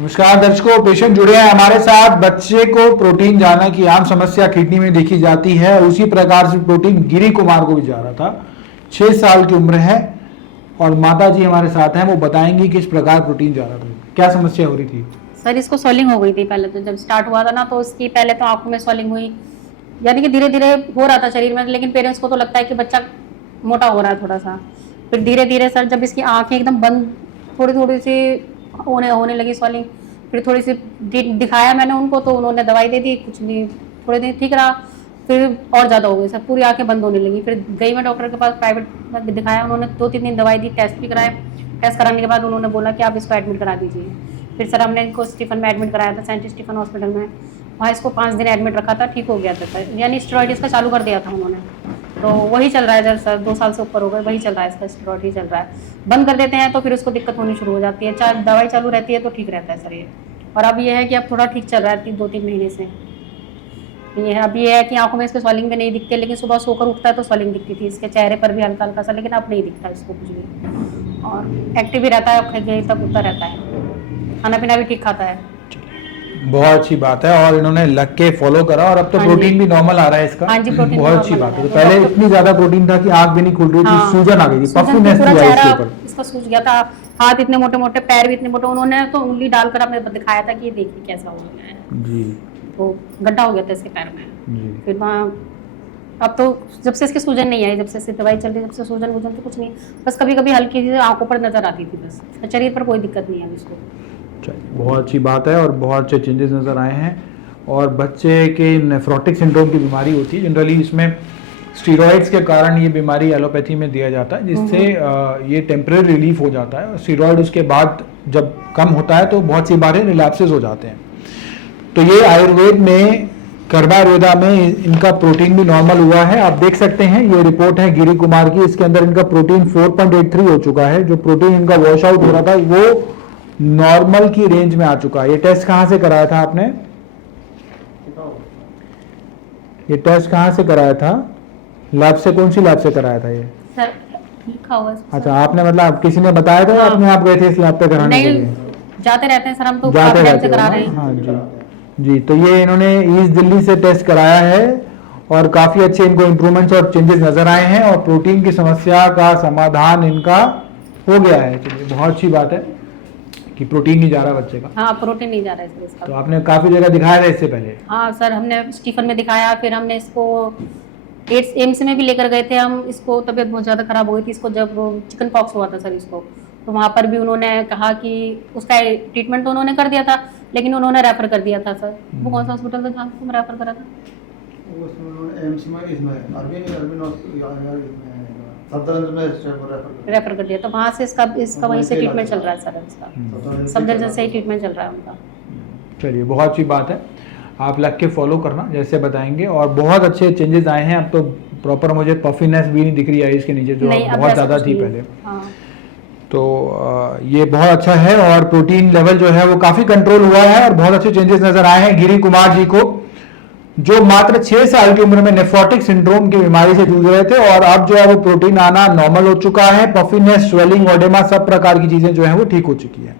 नमस्कार दर्शकों, पेशेंट जुड़े हैं हमारे साथ। बच्चे को प्रोटीन जाना की आम समस्या किडनी में देखी जाती है, उसी प्रकार से प्रोटीन गिरी कुमार को भी जा रहा था। 6 साल की उम्र है और माता जी हमारे साथ हैं, वो बताएंगी किस प्रकार प्रोटीन जा रहा था, क्या समस्या हो रही थी। सर इसको स्वेलिंग हो गई थी। पहले तो जब स्टार्ट हुआ था ना, तो उसकी पहले तो आंखों में स्वेलिंग हुई, यानी कि धीरे धीरे हो रहा था शरीर में, लेकिन पेरेंट्स को तो लगता है कि बच्चा मोटा हो रहा है थोड़ा सा। फिर धीरे धीरे सर जब इसकी आंखें एकदम बंद, थोड़ी थोड़ी सी होने लगी स्वेलिंग, फिर थोड़ी सी दिखाया मैंने उनको, तो उन्होंने दवाई दे दी, कुछ नहीं, थोड़े दिन ठीक रहा, फिर और ज़्यादा हो गई सर, पूरी आंखें बंद होने लगी। फिर गई मैं डॉक्टर के पास, प्राइवेट में दिखाया, उन्होंने 2-3 दिन दवाई दी, टेस्ट भी कराए। टेस्ट कराने के बाद उन्होंने बोला कि आप इसको एडमिट करा दीजिए। फिर सर हमने इनको स्टीफन में एडमिट कराया था, सेंट स्टीफन हॉस्पिटल में। वहाँ इसको 5 दिन एडमिट रखा था, ठीक हो गया था सर, यानी स्टेरॉइड इसका चालू कर दिया था उन्होंने। तो वही चल रहा है सर, 2 साल से ऊपर हो गए, वही चल रहा है इसका, स्टेरॉइड ही चल रहा है। बंद कर देते हैं तो फिर उसको दिक्कत होनी शुरू हो जाती है, चाहे दवाई चालू रहती है तो ठीक रहता है सर ये। और अब ये है कि अब थोड़ा ठीक चल रहा है 2-3 महीने से। ये है, अब ये है कि आंखों में इसके स्वेलिंग भी नहीं दिखती, लेकिन सुबह सोकर उठता है तो स्वेलिंग दिखती थी इसके चेहरे पर भी हल्का हल्का सा, लेकिन अब नहीं दिखता इसको कुछ भी, और एक्टिव भी रहता है, तक उठता रहता है, खाना पीना भी ठीक खाता है। बहुत अच्छी बात है, और इन्होंने लग के फॉलो करा और अब तो प्रोटीन भी नॉर्मल आ रहा है इसका। हाँ जी, प्रोटीन बहुत अच्छी बात है। तो पहले इतनी ज्यादा प्रोटीन था कि आंख भी नहीं खुल रही थी, सूजन आ गई थी, पफीनेस थी इसके ऊपर, इसका सूज गया था, हाथ इतने मोटे मोटे, पैर भी इतने मोटे। उन्होंने तो उंगली डालकर हमें दिखाया था कि ये देखिए कैसा हो गया है जी, तो गड्ढा हो गया था इसके पैर में जी। फिर वहाँ, अब तो जब से इसकी सूजन नहीं आई, जब से इसकी दवाई चल रही, जब से सूजन वूजन तो कुछ नहीं, बस कभी कभी हल्की सी आंखों पर नजर आती थी, बस शरीर पर कोई दिक्कत नहीं है इसको। बहुत अच्छी बात है और बहुत अच्छे चेंजेस नज़र आए हैं। और बच्चे के नेफ्रोटिक सिंड्रोम की बीमारी होती है जनरली, इसमें स्टीरॉइड्स के कारण ये बीमारी एलोपैथी में दिया जाता है, जिससे ये टेम्परेरी रिलीफ हो जाता है, और स्टीरॉइड उसके बाद जब कम होता है तो बहुत सी बारें रिलैप्सेस हो जाते हैं। तो ये आयुर्वेद में, कर्मा आयुर्वेदा में इनका प्रोटीन भी नॉर्मल हुआ है। आप देख सकते हैं, ये रिपोर्ट है गिरी कुमार की, इसके अंदर इनका प्रोटीन 4.83 हो चुका है। जो प्रोटीन इनका वॉश आउट हो रहा था वो नॉर्मल की रेंज में आ चुका है। ये टेस्ट कहाँ से कराया था आपने? ये टेस्ट कहाँ से कराया था? लैब से? कौन सी लैब से कराया था ये? सर लिखा हुआ है। अच्छा, आपने मतलब किसी ने बताया था, हाँ। अपने आप गए थे इस लैब पे कराने के लिए? जाते रहते हैं सर, हम तो जाते रहते करा रहे हैं। हाँ जी। तो ये इन्होंने ईस्ट दिल्ली से टेस्ट कराया है और काफी अच्छे इनको इंप्रूवमेंट्स और चेंजेस नजर आए हैं, और प्रोटीन की समस्या का समाधान इनका हो गया है। चलिए, बहुत अच्छी बात है कि प्रोटीन नहीं जा रहा बच्चे का। हाँ, प्रोटीन नहीं जा रहा है सर इसका। तो आपने काफी जगह दिखाया था इससे पहले? हाँ सर, हमने स्टीफन में दिखाया, फिर हमने इसको एम्स में भी लेकर गए थे हम। इसको तबीयत बहुत ज़्यादा खराब हो गई थी इसको, जब चिकन पॉक्स हुआ था सर इसको, तो वहाँ पर भी उन्होंने कहा कि उसका ट्रीटमेंट तो उन्होंने कर दिया था, लेकिन उन्होंने रेफर कर दिया था सर। वो कौन सा हॉस्पिटल था जहाँ को रेफर करा था? रेफर कर दिया, तो वहाँ से इसका वहीं से ट्रीटमेंट चल रहा है सर इसका, सफदरजंग से ही ट्रीटमेंट चल रहा है उनका। चलिए, बहुत अच्छी बात है, आप लग के फॉलो करना जैसे बताएंगे, और बहुत अच्छे चेंजेस आए हैं। अब तो प्रॉपर मुझे पफीनेस भी नहीं दिख रही है इसके नीचे, जो बहुत ज़्यादा थी पहले। हाँ। तो ये बहुत अच्छा है, और प्रोटीन लेवल जो है वो काफ़ी कंट्रोल हुआ है, और बहुत अच्छे चेंजेस नज़र आए हैं गिरी कुमार जी को, जो मात्र 6 साल की उम्र में नेफ्रोटिक सिंड्रोम की बीमारी से जूझ रहे थे, और अब जो है वो प्रोटीन आना नॉर्मल हो चुका है। पफीनेस, स्वेलिंग, ओडेमा, सब प्रकार की चीज़ें जो है वो ठीक हो चुकी है।